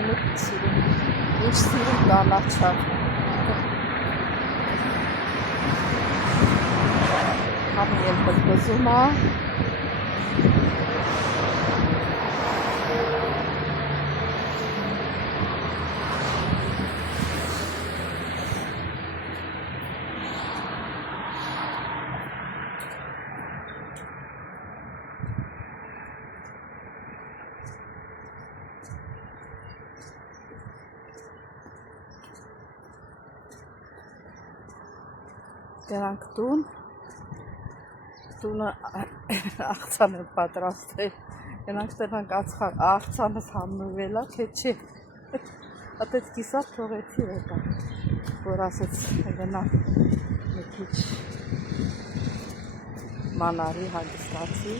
Ինչ սիրում կանաչավ։ Համի էլ բզբզում է։ Գրանք տուն, տունը աղցան է պատրաստել, գրանք տենանք աղցանս համնուվել է, թե չի, ատեց կիսատ թողեցի վեկա, որ ասեց գնա մի քիչ մանարի հագստացի,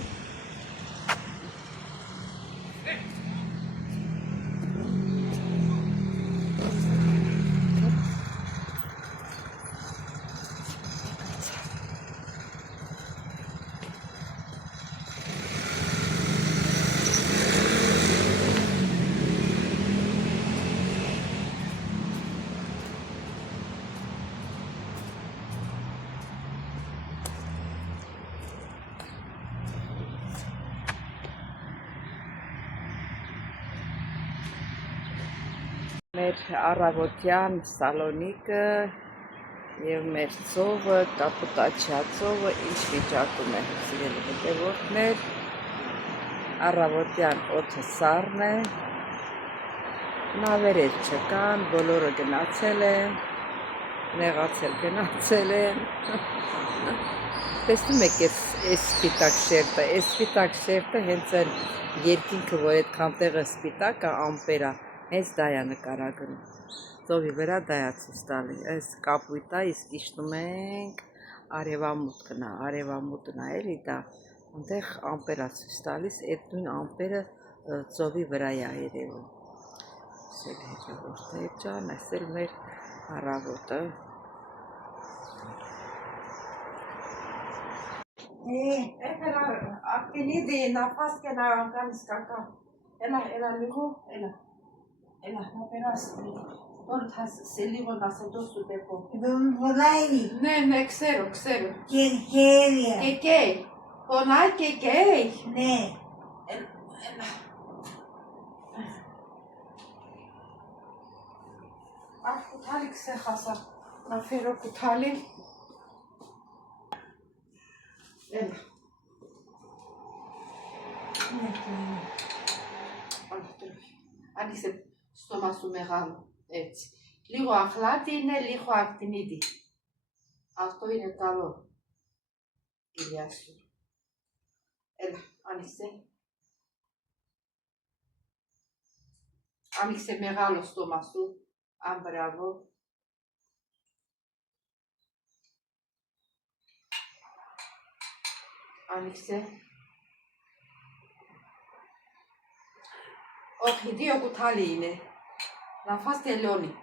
մեր առավոտյան սալոնիկը և մեր ծովը, կապուտաչյա ծովը ինչ վիճակում է, սիրելի հետևորդներ, առավոտյան օդը սառն է, նավերեր չկան, բոլորը գնացել են, նեղացել գնացել են, տեսնում եք այս սպիտակ շերտը հենց են երկինքը, որ այդքան տեղը սպիտակ է, ամպերա, հենց դա է նկարագրում, ծովի վրա դա է ցույց տալի, այս կապույտ է, իսկ իջնում ենք արևամուտքն է, արևամուտն է էլի դա, այնտեղ ամպեր է ցույց տալիս, այդ նույն ամպերը ծովի վրա է երևում, հետևորդներ ջան, այս էլ մեր առավոտը, Actinidi, nafas que na organis caca. Ela ligou, ela não perastre. Onde has se ligou na sedo su depo. Vamos volai. Ne, xero. Que? Que? Onai que? Ne. Ela. Kutali que se hasa. Na fero kutali. Ela. Ani se stomasul megal έτσι. Λίγο αχλάτι είναι, λίγο ακτινίδι. Αυτό είναι καλό. Κυρία σου. Έλα, άνοιξε. Άνοιξε μεγάλο στόμα σου. Αν μπράβο. Άνοιξε. Όχι, 2 κουτάλι είναι. Να φας τελειώνει.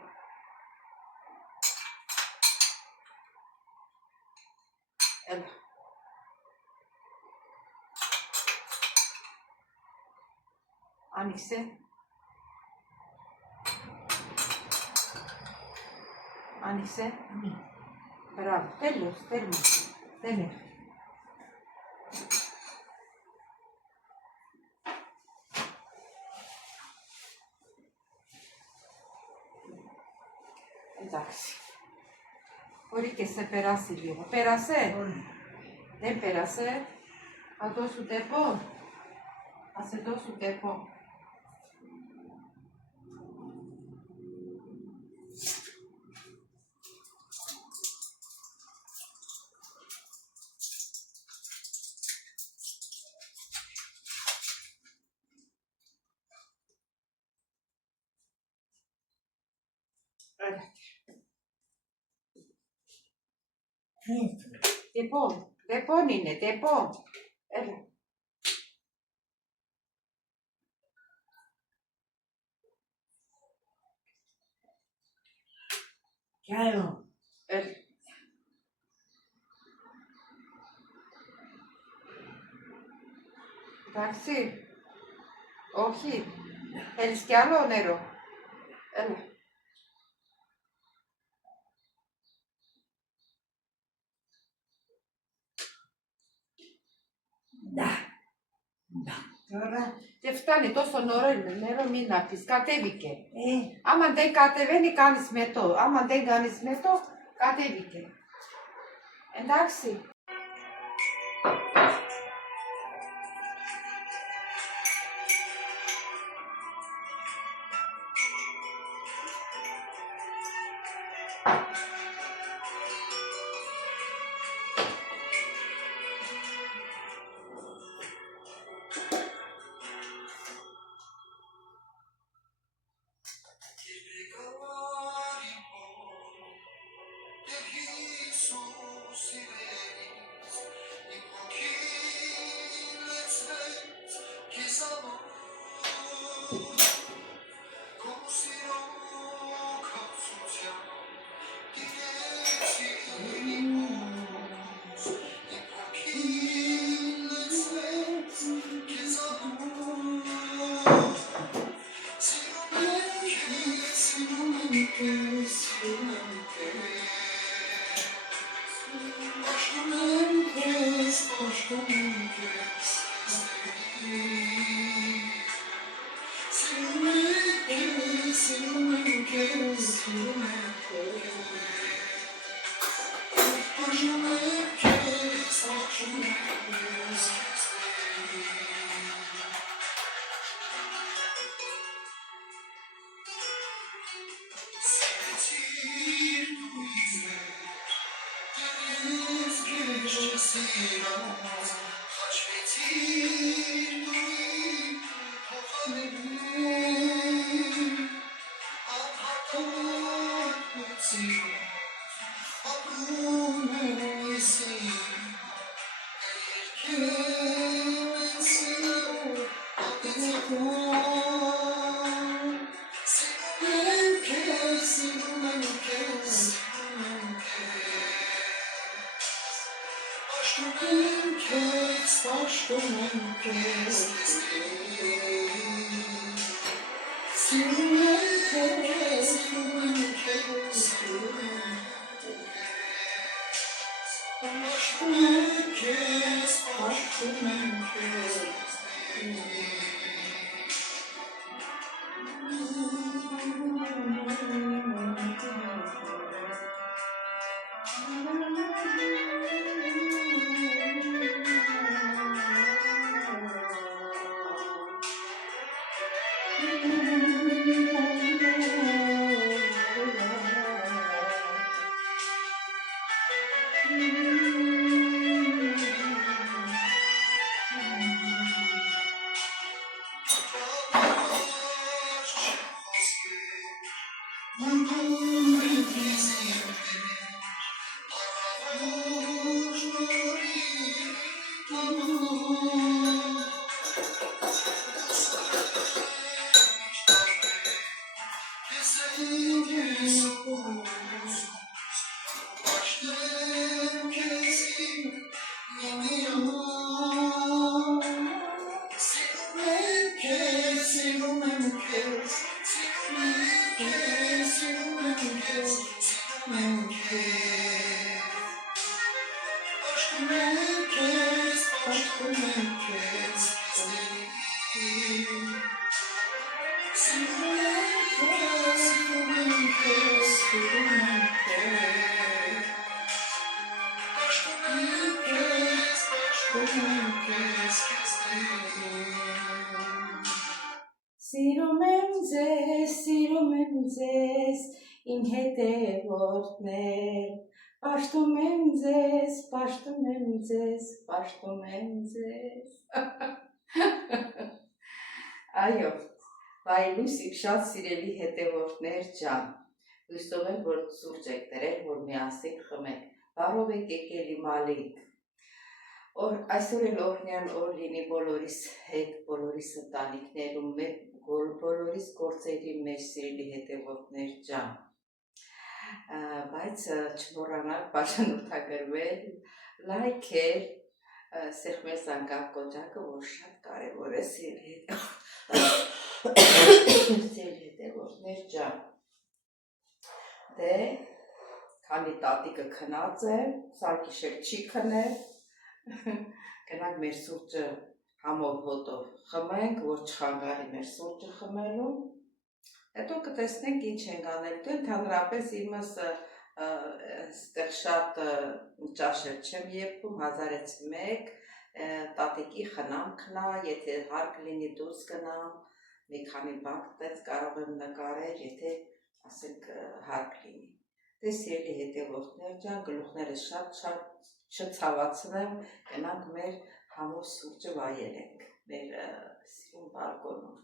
Έλα. Άνοιξε. Άνοιξε. Μπράβο, τέλος, τέλεια. Εντάξει. Μπορεί και σε περάσει λίγο. Πέρασε. Δεν πέρασε. Θα δώσω τέπο. Θα σε δώσω τέπο. Τεπών είναι, τεπών. Έλα. Κι άλλο. Έλα. Εντάξει. Όχι. Θέλεις κι άλλο νερό. Էլա։ Da. Τώρα, Και φτάνει τόσο νερό μην να πεις, κατέβηκε. ε, Άμα δεν κατεβαίνει κάνεις μετό, άμα δεν κάνεις μετό, κατέβηκε. Εντάξει. Սիրում եմ ձեզ, իմ հետևորդներ, պաշտում եմ ձեզ, պաշտում եմ ձեզ, պաշտում եմ ձեզ։ Այո, վայ լույսիկ շատ սիրելի հետևորդներ ջան, հույսով եմ, որ սուրճ եք դրել, որ միասին խմենք, բարով եք եկել իմ ալիք։ Այսօր էլ օրհնյալ օր լինի բոլորիս հետ, բոլորիս ընտանիքներում, բոլորիս գործերի մեջ սիրելի հետևորդներ ջան, բայց չմոռանալ բաժանորդագրվել, լայքել, սեղմել զանգակ կոճակը, որ շատ կարևոր է սիրելի հետևորդներ։ հետևորդներ ջան։ Դե քանի տատիկը քնած է, սա գիշեր չի քնել, գնանք մեր սուրճը համով հոտով խմենք, որ չխանգարի մեր սուրճը խմելու, հետո կտեսնենք ինչ ենք անել, դու ընդհանրապես իմս այստեղ շատ ճաշել չեմ եփում, 1001, տատիկի խնամ քնա, եթե հարկ լինի դուրս գնամ, մի քանի բան տենց կարող եմ նկարել, եթե ասենք հարկ լինի։ Դե սիրելի հետևորդներ ջան, գլուխները շատ չցավացնեմ, գնանք մեր համով սուրճը վայելենք, մեր սիրուն բալկոնում,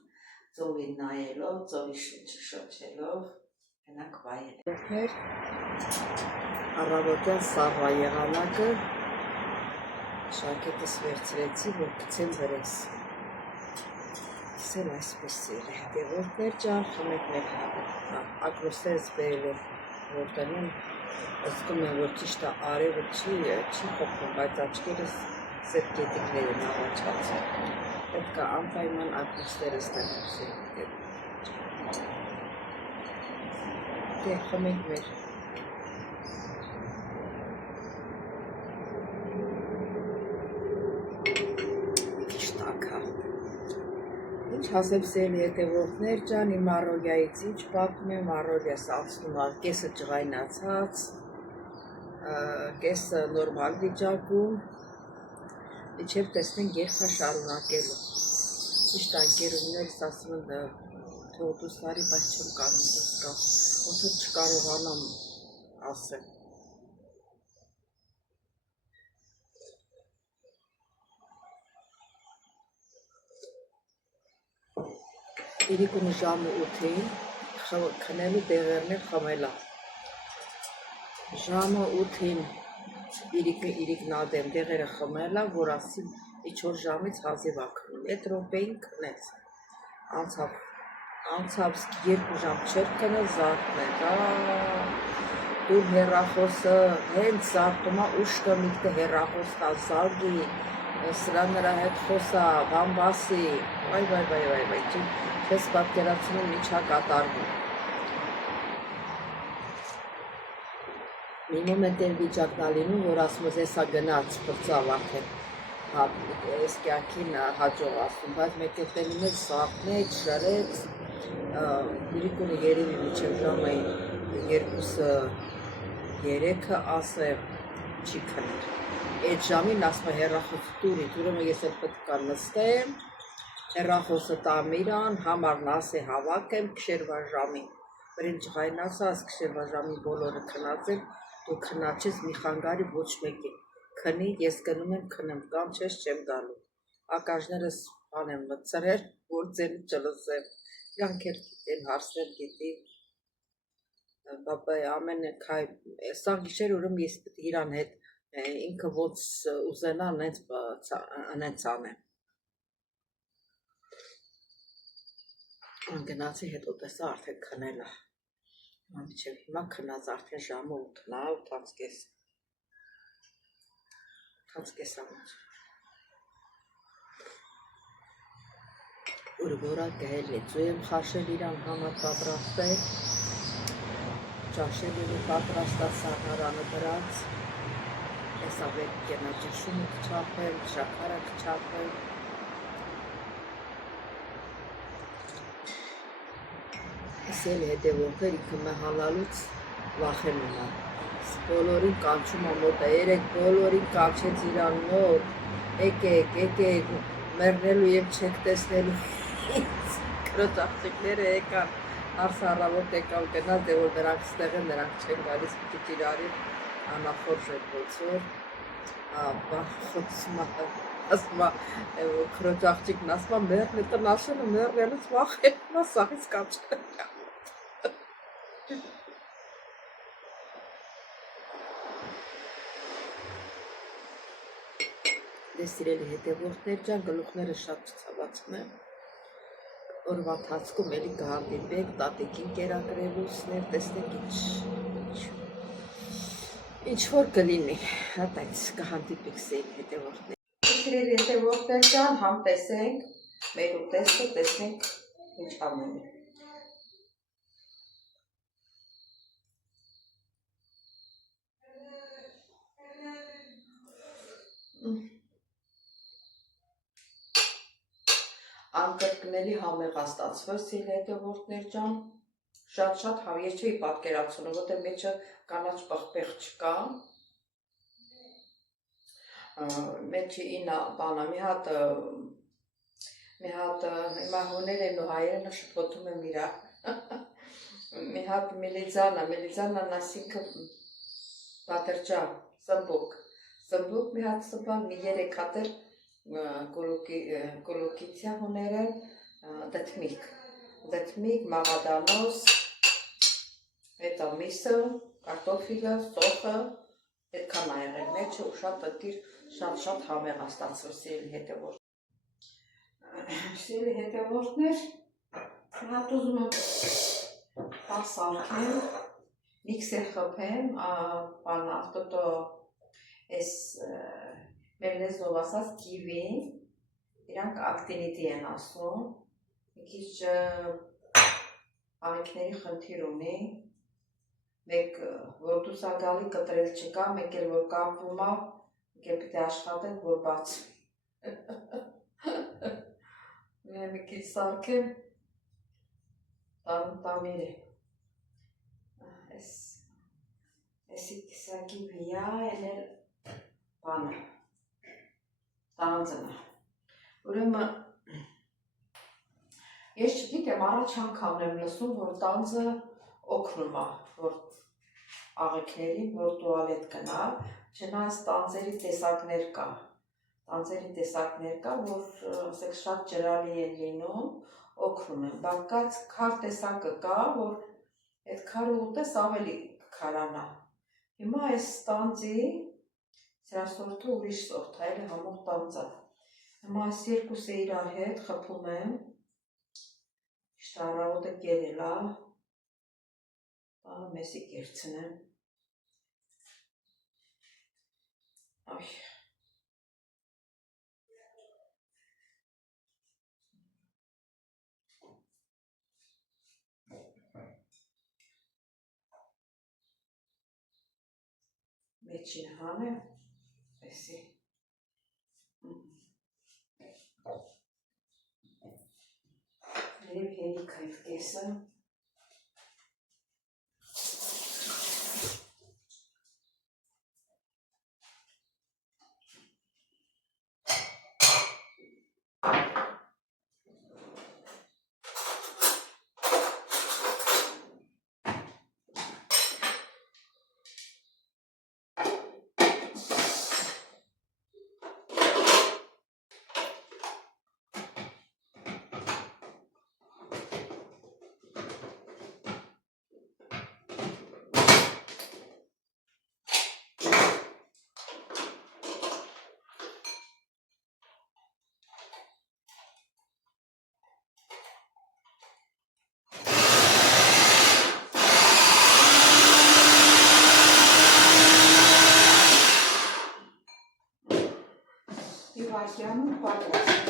ծովին նայելով, ծովի շունչը շոչելով, գնանք վայելենք։ Առավոտյան սառվա եղանակը շակետս վերցրեցի, որ գցեմ վրես։ Իսել այսպես սիրելի հետևորդներ ջան, խմեք մեր հավը, ակրոսերս բերել եմ, որտեղում ասկում եմ, որ ճիշտ է արևը չի խոփում, բայց աչքերս սև կետիկներ են առաջացել։ Պետք է անպայման ակրոսերս տենեմ։ Դե խմեք մեր Ինչ ասեմ սիրելի հետևորդներ ջան, իմ առօրյայից ինչ պատմում եմ, առօրյաս անցնում է կեսը ջղայնացած, կեսը նորմալ վիճակում, իջև տեսնենք երբ է շարունակելու։ Ճիշտ անկերուններս ասում են թող դուրս տարի, բայց չեմ կարող դուրս գալ, ոնց որ չկարողանամ ասեմ։ Իրիկունի ժամը 8-ին քնելու դեղերներ խմելա։ Ժամը 8-ին իրիկն ադեմ դեղերը խմելա, որ ասի իչոր ժամից հազիվ ակրում։ Էդ րոպեին քնեց։ Անցավ 2 ժամ չեր քնել, զարթնել։ Դու հեռախոսը հենց զարթում է, ուշքը միտքը հեռախոս տա զարգի, սրա նրա հետ խոսա, բամբասի, վայ, չես պատկերացնում ինչա կատարվում։ Մի մոմենտ են վիճակն ալինում, որ ասում ես եսա գնաց, պրծավ արդեն, ես կյանքին հաջող ասում, բայց մեկ է տենում ես սաղթնեց, շրեց, իրիկունը երևի միջև ժամը 2-3-ը ասեմ, չի քնել։ Այդ ժամին ասում է հեռախոսը տուրի, ուրեմն ես էլ պետք է նստեմ, հեռախոսը տամ իրան, համարն ասե հավաքեմ քշերվա ժամին, վրեն ջղայնացած քշերվա ժամին բոլորը քնած են, դու քնած ես մի խանգարի ոչ մեկին, քնի, ես գնում եմ քնեմ, կամ չես չեմ գալու, ակաժներս բան եմ մտցրել, որ ձեն չլսեմ, իրանք էլ գիտեն, հարցնել գիտի, ամեն սա գիշեր ուրեմն ես պետք իրան հետ ինքը ոնց ուզենա անենց անեմ։ Գնացի հետո տեսա արդեն քնել է, մինչև հիմա քնած արդեն ժամը 8-ն է, 8:30 ամոց։ Որ որա գել լեցու եմ խաշել իրան համար պատրաստել, ճաշել ու պատրաստած սառնարանը դրած, հեսա վեր կենաճաշումը կչապել, շաքարը կչապել, Իսել հետևորդներ ինքը մահալալուց վախենում է, բոլորին կանչում է մոտ է, երեկ բոլորին կանչեց իրան մոտ, եկեք, մեռնելու և չեք տեսնելու, քրոջ աղջիկները եկան, հարս առավոտ եկավ գնալ, դե որ նրանք ստեղ են, նրանք չեն գալիս պիտի իրարին անախորժ են ոնցոր, ասում է քրոջ աղջիկն ասում է մեռնի տնաշելը մեռնելուց վախենում է, սաղից կանչել է։ Դե սիրելի հետևորդներ ջան, գլուխները շատ չցավացնեմ, օրվա ընթացքում էլի կհանդիպենք տատիկին կերակրելուսներ, տեսնենք ինչ որ կլինի, հատայց կհանդիպենք սիրելի հետևորդներ։ Սիրելի հետևորդներ ջան, համ տեսենք, մեր ուտեստը տեսնենք ինչ անում է։ Էլի համեղա ստացվր սիրելի հետևորդներ ջան, շատ համ, ես չէի պատկերացնում, որտեղ մեջը կանաչ պղպեղ չկա, մեջը ինա բանա, մի հատ հիմա հուներեն ու հայերենը շփոթում եմ իրար, մի հատ մելիձանան ասինքը պատերջան, սմբուկ մի հատ սմբան, մի երեք հատեր կուլուկիցյա հուներեն դտմիկ, մաղադանոս, հետա միսը, կարտոֆիլը, սոխը, հետքան ա եղել մեջը ու շատ ընտիր, շատ համեղա ստացվր սիրելի հետևորդներ, հատ ուզում եմ տան սարքեմ, միքսեր խփեմ, բան ավտոտո էս մեր լեզվով ասած կիվին, իրանք ակտինիտի են ասում, մի քիչ աղիքների խնդիր ունի, մեկ որ դուս ագալի կտրել չկա, մեկ էլ որ կապվում ա, մեկ էլ պիտի աշխատենք, որ բաց մի քիչ սարքեմ, տամիր է, էսի կիսակի վիա, էնել բանը, տանձնը, ուրեմն, ես չգիտեմ առաջ անգամն եմ լսում, որ տանձը օգնում ա, որ աղիքներին, որ տուալետ գնալ, չնայած տանձերի տեսակներ կա, որ ասեք շատ ջրալի են լինում, օգնում են, բակած քար տեսակը կա, որ այդ քարը ուտես ավելի քարանա, հիմա այս տանձի, սրա սորտը ուրիշ սորտ, այլ համող տանձա, հիմա այս երկուսը իրար հետ խփում եմ, շտարավոտը կերելա, տանը մեսի կերցնեմ, այ, մեջին հանեմ, էսի, երև հերիք այդ կեսը, վարկյանում պատրաստ։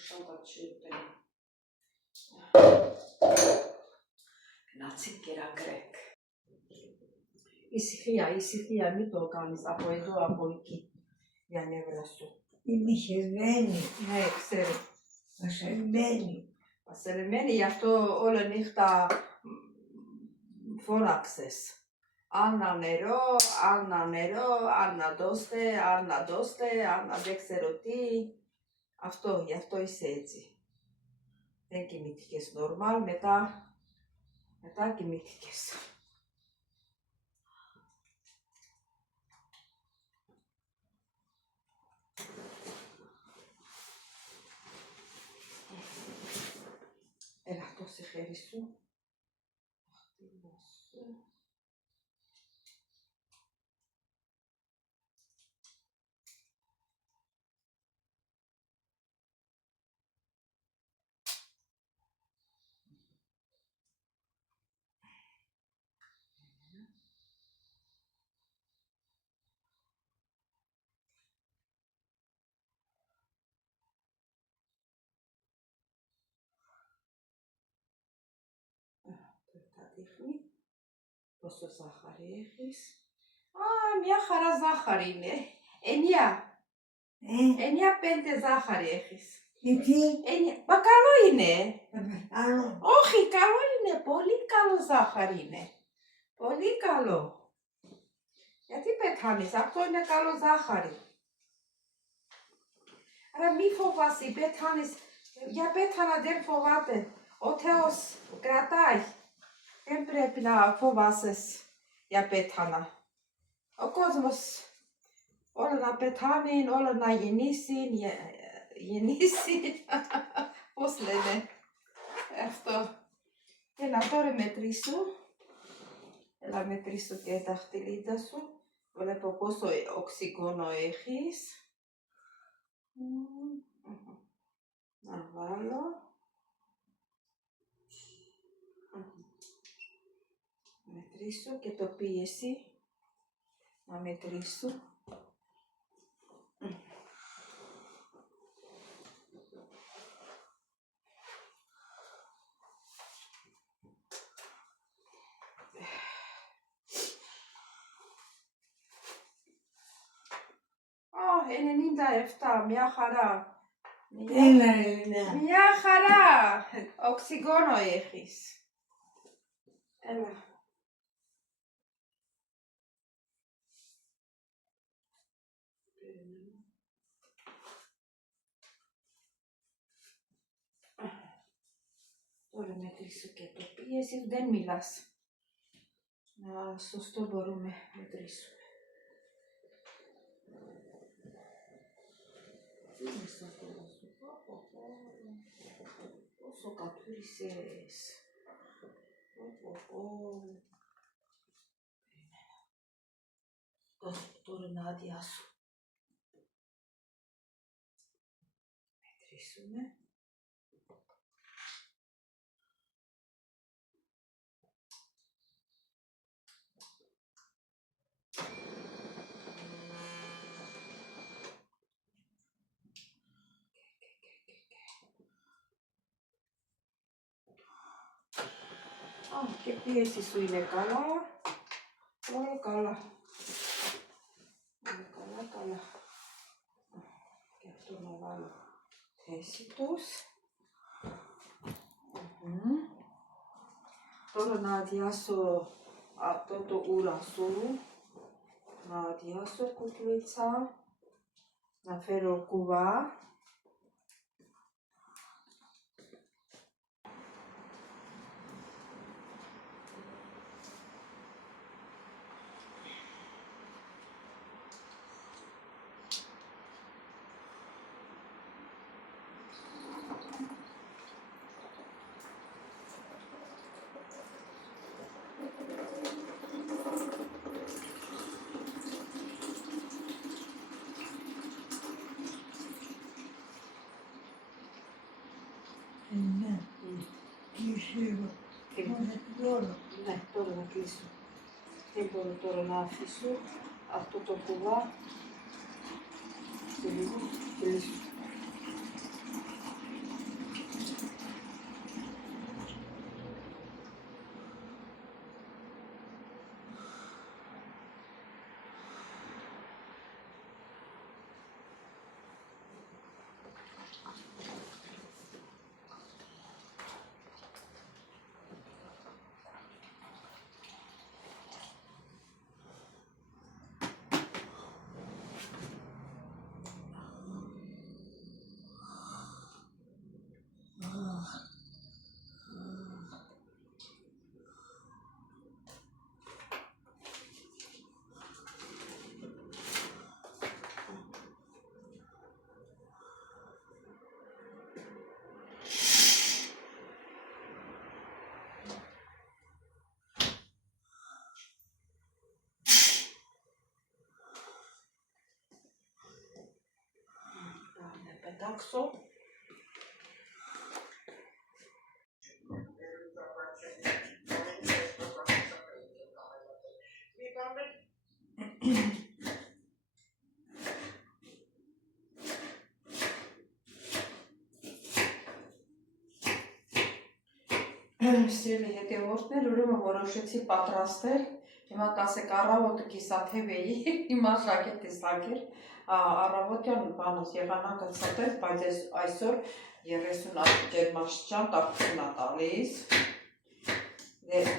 Շատ աչի ուտել։ Գնացինք կերակրեք։ Իսիխիա մի տոկանիս, ապոյդու ապոյքի, յանը վրասու։ Իմիշևენი, Հեքսերը։ Աշևენი, Ասելմենի, яхто օլը նիխտա ֆորաքսես։ Աննա դոստե, Աննա դեքսերոտի, Αυτό είσαι έτσι. Δεν κοιμήθηκες normal, μετά κοιμήθηκες. խերիսու։ Տատիխնի, ոսո զախարի եղիս։ Միա խարա զախարին է, Էնիա պենտե զախարի եղիս։ Iti? Բակալոին է, Alo. օխի կալոին է, պոլի կալո զախարին է, պոլի կալո։ Յատի պետ հանիս, ակտոյնը կալո զախարի։ Արա մի ֆովասի, պետ հանիս, я պետ հանա դեմ ֆովատ է, օթեոս կրատայ, դեմ պրեպնա ֆովասես, я պետ հանա։ Օկոզմոս, Olena Petanin, Olena Yenisin, Poslene. Αυτό. Ένα τώρα μετρήσου. Έλα μετρήσου και τα χτυλίδα σου. Βλέπω πόσο οξυγόνο έχεις. Να βάλω. Μετρήσου και το πίεση. Να μετρήσου. Ενενήντα 7, μια χαρά. Μια χαρά. Οξυγόνο έχεις. Έλα. Τώρα μετρήσω και το πίεση, δεν μιλάς. Σωστό μπορούμε να μετρήσουμε. Τι είναι αυτό τώρα σου πω, πόσο κατούρισες. Τώρα να αδειάσω. Μετρήσουμε. Και πίεση σου είναι καλά. Όλα καλά. Όλα καλά. Και αυτό να βάλω θέση τους. Τώρα να αδειάσω αυτό το ουρασό. Να αδειάσω κουκλίτσα. Να φέρω κουβά. Ναι. Κλεισίω. Ναι, τώρα να κλείσω. Δεν μπορώ τώρα να αφήσω αυτό το κουβά. Σε λίγο κλείσω. մետաքսո։ Սիրելի հետևորդներ, ուրեմն որոշեցի պատրաստել, հիմա կասեք առավոտը կիսաթև էի, հիմա ժակետ է սակել, առավոտյան բանս եղանակը ցտել, բայց այսօր 30 ջերմաստիճան տաքություն է տալիս,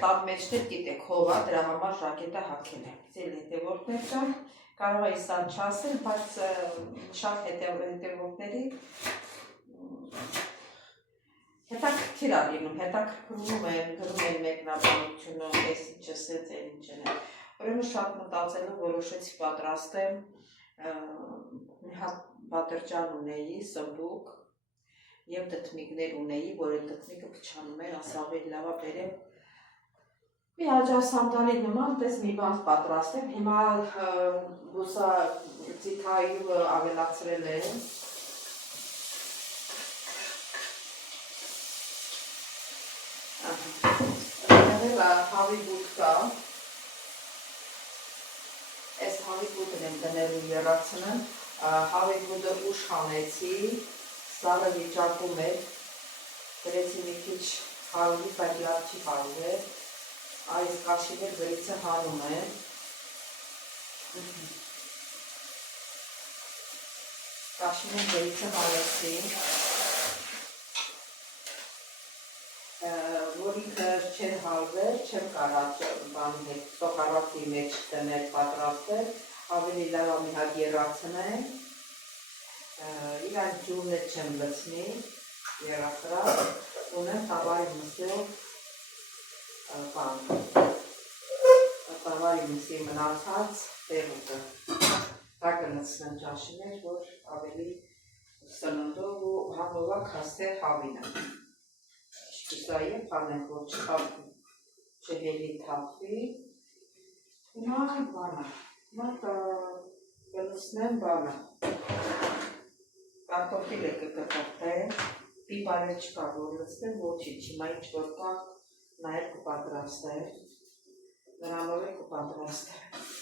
տան մեջներ գիտեք հով է, դրա համար ժակետը հագել եմ, սիրելի հետևորդներ ջան, կարող էի սա չասել, բայց շատ հետևորդների հետաքրքիր է լինում, հետաքրքրում են, գրում են մեկնաբանությունը, այս ինչը սենց են ինչն է։ Ուրեմն շատ մտածելով որոշեցի պատրաստեմ մի հատ բադրջան ունեի, սմբուկ և դտմիկներ ունեի, որ այդ դտմիկը փչանում էր, ասավեր լավա բերեմ մի աջասանդալի նման, տես մի բան պատրաստեմ, հիմա բուսա ձիթայիվը ավելացրել եմ, հավի բուտ կա, այս հավի բուտն եմ դնելու եռացնեմ, հավի բուտը ուշ հանեցի, սարը վիճակում էր, գրեցի մի քիչ հարուի, բայց լավ չի հարուր է, այս կաշիներ գրիցը հանում է, կաշիներ գրիցը հանեցի, որ ինքը չեր հալվեր, չեմ կարած բանի հետ սոխարակի մեջ դնել պատրաստել, ավելի լավ մի հատ եռացնեմ, իրան ջուրն էլ չեմ լցնի, եռացրած, ունեմ տավարի մսով բան, տավարի մսի մնացած տեղուկը, դա կլցնեմ ճաշիներ, որ ավելի սննդով ու համովակ հաստեղ հավինը։ Սա և հանենք, որ չհելի թափվի, հիմա բանը, հիմա կլցնեմ բանը, կարտոֆիլ է կկտրտեմ, պիպարը չկա, որ լցնեմ, ոչինչ, հիմա ինչ որ կա, նայր կպատրաստեմ, նրանով է կպատրաստեմ։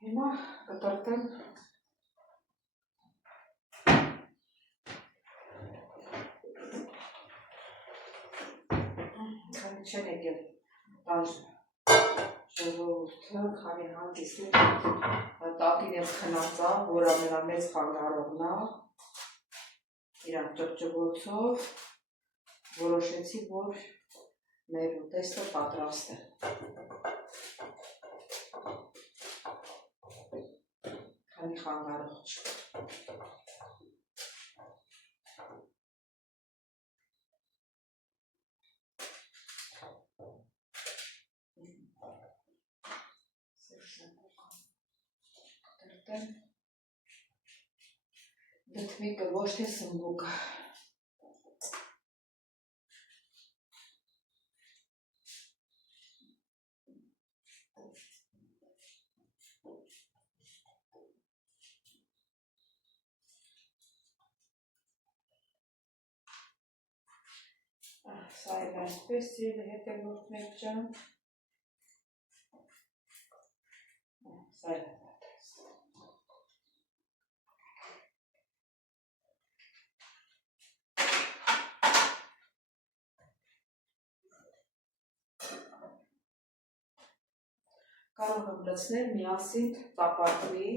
Հիմա կտրտեմ քանի չեն եկել ժողովուրդը, քանի հանդիսներ տատին եմ խնածա, որ ամենամեծ խանգարողն է, իրան ճղճղոցով որոշեցի, որ մեր ուտեստը պատրաստ է։ Քանի խանգարող չկա։ Դտմիկը ոչ թե սմբուկը։ Սա էլ այսպես սիրելի հետևորդներ ջան։ Սա էլ կարող եմ լցնել միասին տապակվի,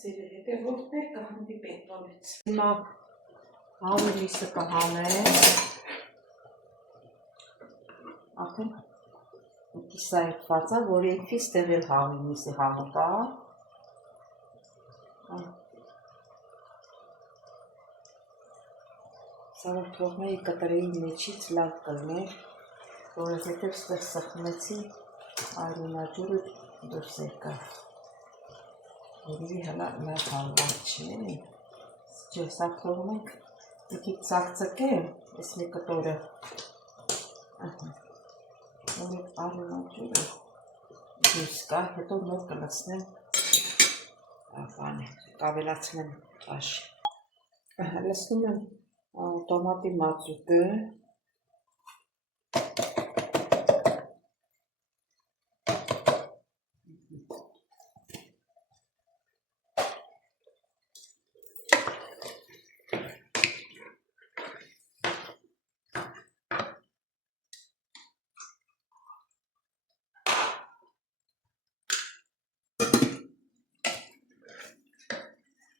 Սիրի հետևորդներ կհանդիպենք նորից։ Հիմա հավի միսը կհանեմ։ Արդեն կիսայրված է, որ երկրից տեղել հավի միսի համոտա։ Սա որ թողնեի կտրեի մեջից լավ կլներ, որովհետև ստեղ սխմեցի արյունաջուրը դուրս եկա։ Երևի հլա լավ համված չի, էլի։ Չէ, սա թողնենք մի քիչ ծակծկեմ, այս մի կտորը։ Որ արյունաջուրը դուրս կա, հետո նոր կլցնեմ կավելացնեմ աշի։ Լցնում եմ տոմատի մածուկը,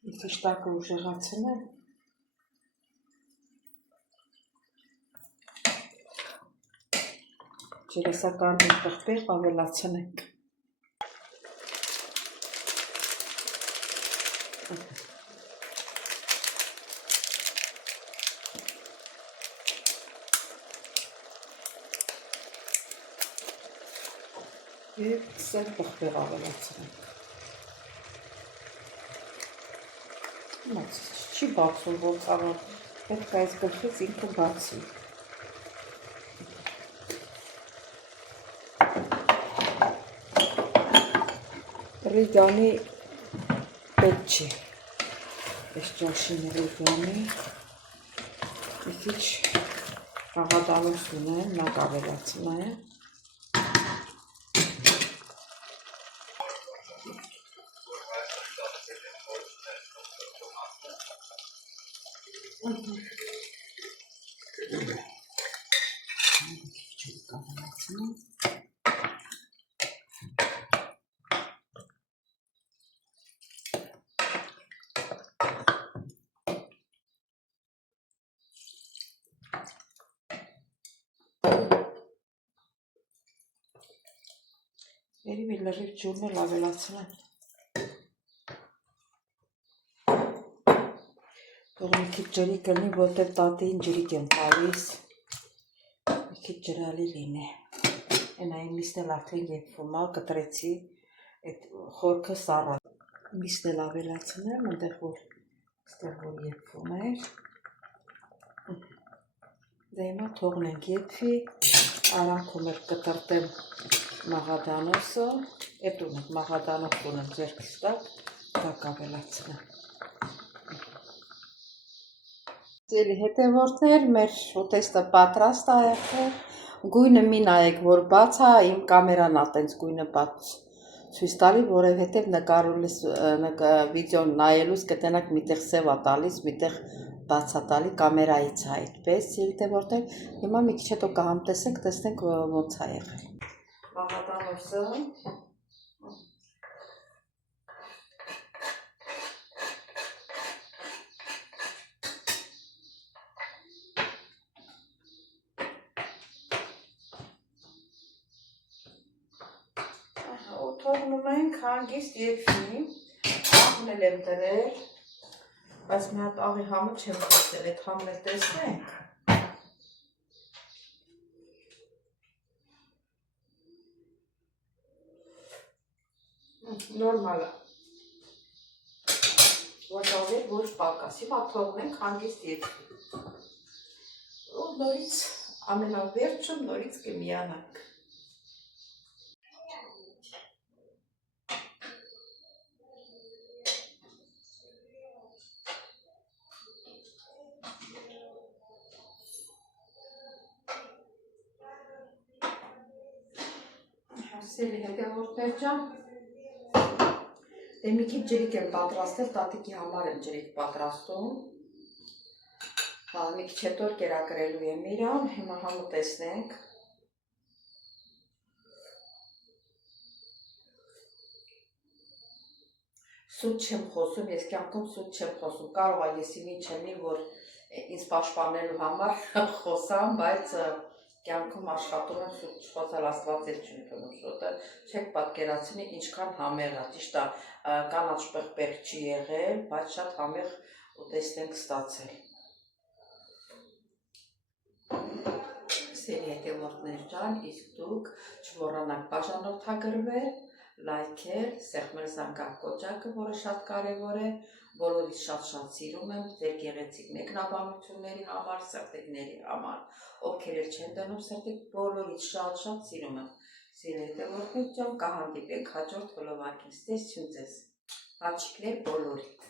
մի քիչ տակը ուժեղացնեմ։ Ջերեսակարմիր պղպեղ ավելացնենք։ Եվ սեր պղպեղ ավելացնենք։ Չի բացում, որ ծանոտ, պետք է այս գլխից ինքը բացի։ Ռիգանի պետք չի, այս ճաշին ռիգանի, մի քիչ աղադանուց ունեմ, նա կավելացնեմ։ Երևի լրիվ ջուրն էլ ավելացնեմ։ Թող մի քիչ ջրի կլինի, որտեղ տատին ջրիկ եմ տալիս։ Մի քիչ ջրալի լինի։ Էն այն միսն էլ արդեն եփվում է, կտրեցի այդ խորքը սառը։ Միսն էլ ավելացնեմ, այնտեղ որ եփվում էր։ Դե հիմա թողնենք եփվի, արանքում էլ կտրտեմ մաղադանոսը, էդ ունենք, մաղադանոս ունեմ ձեռքիս տակ, դա կավելացնեմ։ Ձերի հետևորդներ, մեր ուտեստը պատրաստ է եղել, գույնը մի նայեք, որ բաց է, իմ կամերան ա տենց գույնը բաց ցույց տալի, որովհետև նկարելուց վիդեոն նայելուց կտենաք միտեղ սև ա տալիս, միտեղ բաց ա տալի, կամերայից է այդպես, հետևորդներ, հիմա մի քիչ հետո կհամտեսենք, տեսնենք ոնց է եղել։ Մաղադանոսը թողնում ենք հանգիստ եփվի, աղն էլ եմ դրել, բայց մի հատ աղի համը չեմ տեսել, այդ համն էլ տեսնենք։ Նորմալ է, ոչ ավելի, ոչ պակաս, հիմա թողնենք հանգիստ եփվի։ Ու նորից ամենավերջում նորից կմիանանք։ Սիրելի հետևորդներ ջան, դե մի քիչ ջրիկ եմ պատրաստել, տատիկի համար եմ ջրիկ պատրաստում։ Մի քիչ հետո կերակրելու եմ իրան, հիմա համը տեսնենք։ Սուտ չեմ խոսում, ես կյանքում սուտ չեմ խոսում, կարող է ես ինչ չեմ, որ ինձ պաշտպանելու համար խոսամ, բայց կյանքում աշխատում եմ սուտ չխոսալ, Աստված էլ չի ընդունում սուտը, չեք պատկերացնի ինչքան համեղ է, ճիշտ է, կանաչ պղպեղ չի եղել, բայց շատ համեղ ուտեստ ենք ստացել։ Սերի հետևորդներ ջան, իսկ դուք չմոռանաք բաժանորդագրվել, լայքել, սեղմել զանգակոճակը, որը շատ կարևոր է, բոլորից շատ սիրում եմ, ձեր գեղեցիկ մեկնաբանությունների համար, սրտիկների համար, ովքեր էլ չեն դնում սրտիկ, բոլորից շատ սիրում եմ։ Սերի հետևորդներ ջան, կհանդիպենք հաջորդ վլոգին, ստեսություն ձեզ, հաճիկներ բոլորիդ։